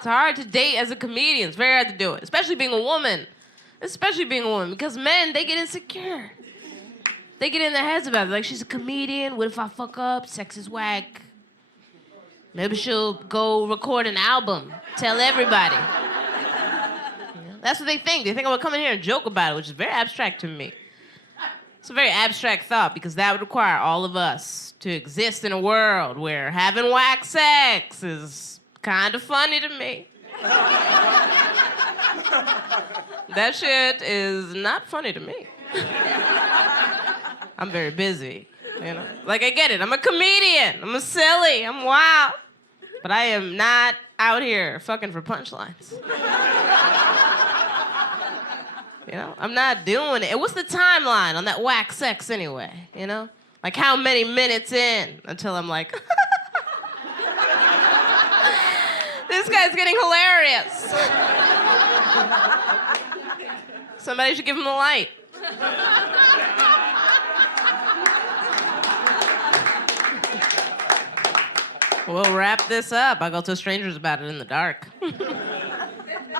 It's hard to date as a comedian. It's very hard to do it, especially being a woman. Especially being a woman, because men, they get insecure. They get in their heads about it. Like, she's a comedian. What if I fuck up? Sex is whack. Maybe she'll go record an album. Tell everybody. That's what they think. They think I'm gonna come in here and joke about it, which is very abstract to me. It's a very abstract thought, because that would require all of us to exist in a world where having whack sex is kind of funny to me. That shit is not funny to me. I'm very busy, you know? Like, I get it. I'm a comedian. I'm a silly. I'm wild. But I am not out here fucking for punchlines. You know? I'm not doing it. What's the timeline on that whack sex anyway, you know? Like, how many minutes in until I'm like, this guy's getting hilarious. Somebody should give him the light. We'll wrap this up. I'll go tell strangers about it in the dark.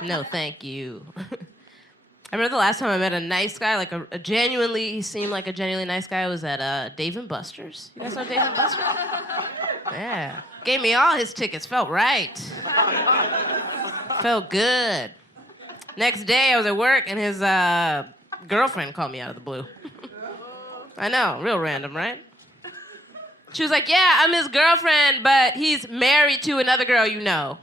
No, thank you. I remember the last time I met a nice guy, like he seemed like a genuinely nice guy. I was at Dave & Buster's. You guys know Dave & Buster's? Yeah. Gave me all his tickets. Felt right. Felt good. Next day, I was at work, and his girlfriend called me out of the blue. I know, real random, right? She was like, yeah, I'm his girlfriend, but he's married to another girl you know.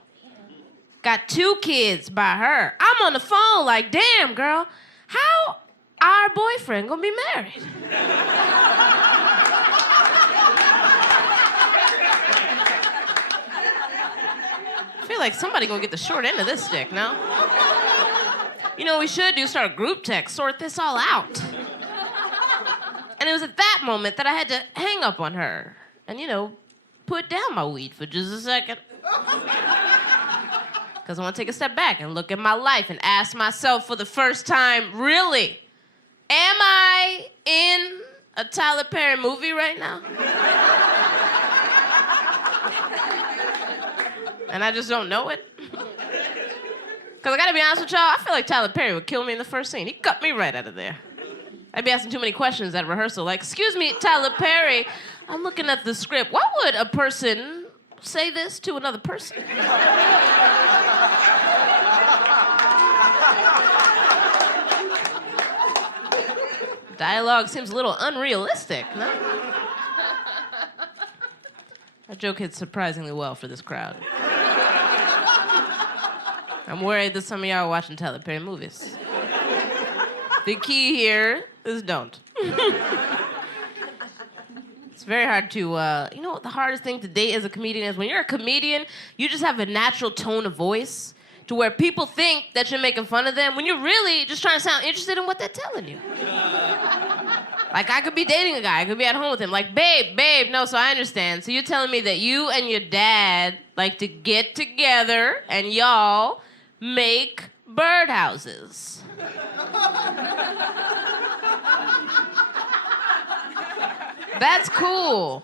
Got 2 kids by her. I'm on the phone like, damn, girl, how our boyfriend gonna be married? I feel like somebody gonna get the short end of this stick, no? You know what we should do? Start a group text, sort this all out. And it was at that moment that I had to hang up on her and, you know, put down my weed for just a second. Because I want to take a step back and look at my life and ask myself for the first time, really, am I in a Tyler Perry movie right now? And I just don't know it. Because I got to be honest with y'all, I feel like Tyler Perry would kill me in the first scene. He cut me right out of there. I'd be asking too many questions at rehearsal, like, excuse me, Tyler Perry, I'm looking at the script. Why would a person say this to another person? Dialogue seems a little unrealistic, no? That joke hit surprisingly well for this crowd. I'm worried that some of y'all are watching Tyler Perry movies. The key here is don't. It's very hard to, you know what the hardest thing to date as a comedian is? When you're a comedian, you just have a natural tone of voice to where people think that you're making fun of them when you're really just trying to sound interested in what they're telling you. Like, I could be dating a guy, I could be at home with him, like, babe, no, so I understand. So you're telling me that you and your dad like to get together and y'all make birdhouses. That's cool.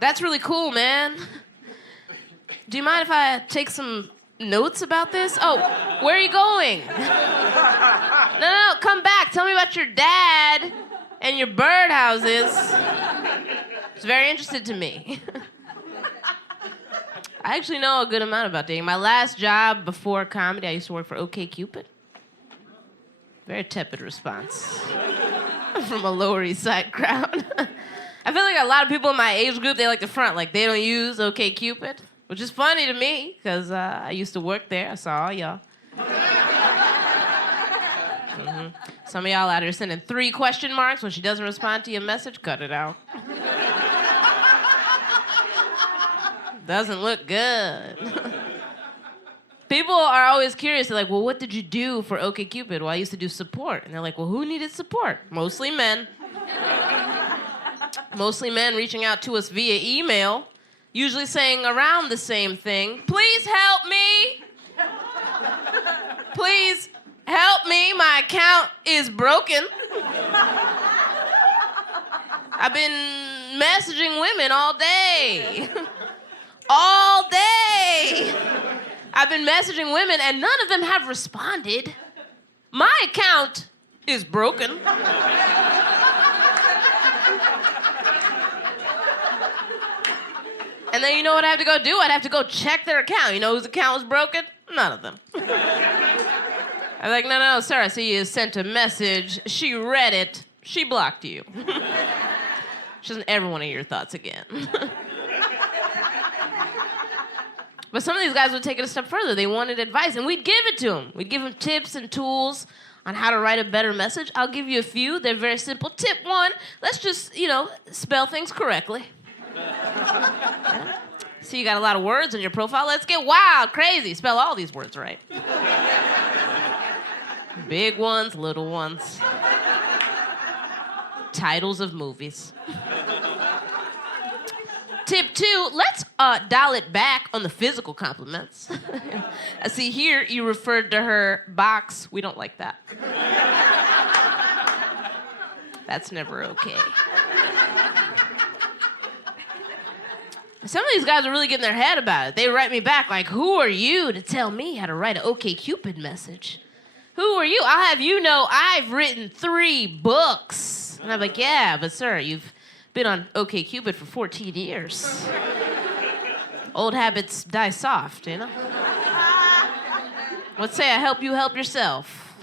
That's really cool, man. Do you mind if I take some notes about this? Oh, where are you going? No, come back. Tell me about your dad and your birdhouses. It's very interested to me. I actually know a good amount about dating. My last job before comedy, I used to work for OkCupid. Very tepid response from a Lower East Side crowd. I feel like a lot of people in my age group, they like the front, like they don't use OkCupid, which is funny to me, because I used to work there. I saw all y'all. Mm-hmm. Some of y'all out here sending 3 question marks when she doesn't respond to your message. Cut it out. Doesn't look good. People are always curious. They're like, well, what did you do for OkCupid? Well, I used to do support. And they're like, well, who needed support? Mostly men. Mostly men reaching out to us via email, usually saying around the same thing. Please help me. Please help me. My account is broken. I've been messaging women all day. All day. I've been messaging women and none of them have responded. My account is broken. And then you know what I have to go do? I'd have to go check their account. You know whose account was broken? None of them. I'm like, no, sir, I see you sent a message. She read it. She blocked you. She doesn't ever want to hear your thoughts again. But some of these guys would take it a step further. They wanted advice, and we'd give it to them. We'd give them tips and tools on how to write a better message. I'll give you a few. They're very simple. Tip 1, let's just, spell things correctly. See, you got a lot of words in your profile. Let's get wild, crazy. Spell all these words right. Big ones, little ones. Titles of movies. Tip 2, let's dial it back on the physical compliments. I see here you referred to her box. We don't like that. That's never okay. Some of these guys are really getting their head about it. They write me back like, who are you to tell me how to write an OkCupid message? Who are you? I'll have you know I've written 3 books. And I'm like, yeah, but sir, you've been on OkCupid for 14 years. Old habits die soft, Let's say I help you help yourself,